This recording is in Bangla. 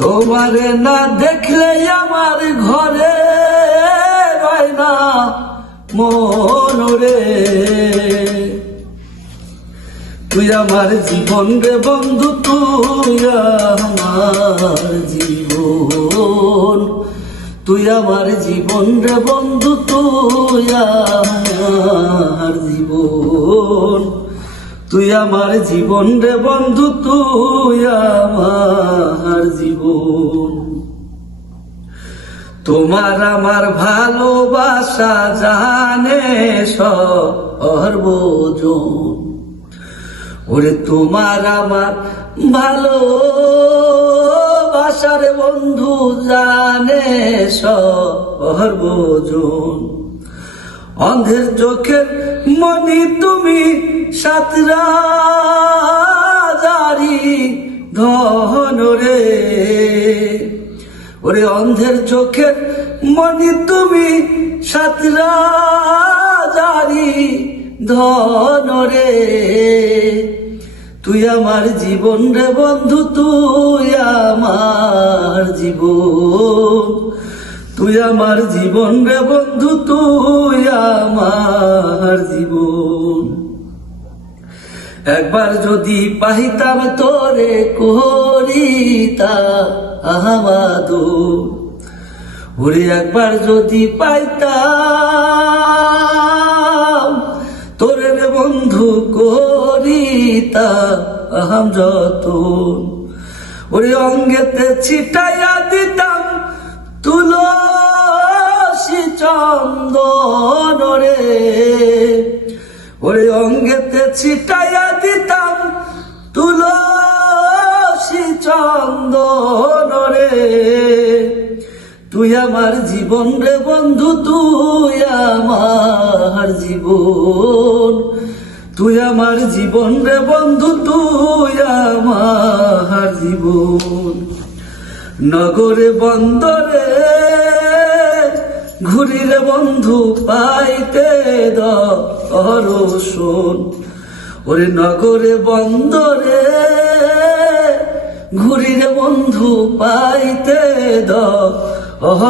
তোমারে না দেখলে আমার ঘরে রয় না মন রে। তুই আমার জীবন রে বন্ধু, তুই আমার জীবন, তুই আমার জীবন রে বন্ধু, তুই আমার জীবন, তুই আমার জীবন রে বন্ধু, তুই আমার জীবন। তোমার আমার ভালোবাসা জানে সর্বজন, ওরে তোমার আমার ভালোবাসার বন্ধু জানে সর্বজন। অন্ধের চোখের মনি তুমি, সাতরা জারি ধন রে। ওরে অন্ধের চোখের মনি তুমি, সাতরা জারি ধন রে। তুই আমার জীবন রে বন্ধু, তুই আমার জীবন, তুই আমার জীবন রে বন্ধু, তুই আমার জীবন। একবার যদি পাইতাম তোরে করিতা আহমাদো, ওরে একবার যদি পাইতাম তোরে রে বন্ধু করিতা আহাম যতন। ওরে অঙ্গেতে ছিটাইয়া দিতাম তুলসী চন্দন রে। ওরে অঙ্গেতে ছিটাইয়া দিতাম তুলসী চন্দন রে। তুই আমার জীবন রে বন্ধু, তুই আমার জীবন, তুই আমার জীবন রে বন্ধু, তুই আমার জীবন। নগরে বন্দরে ঘুরিলে বন্ধু পাইতে দর্শন, ওরে নগরে বন্দরে ঘুরিলে বন্ধু পাইতে দর্শন।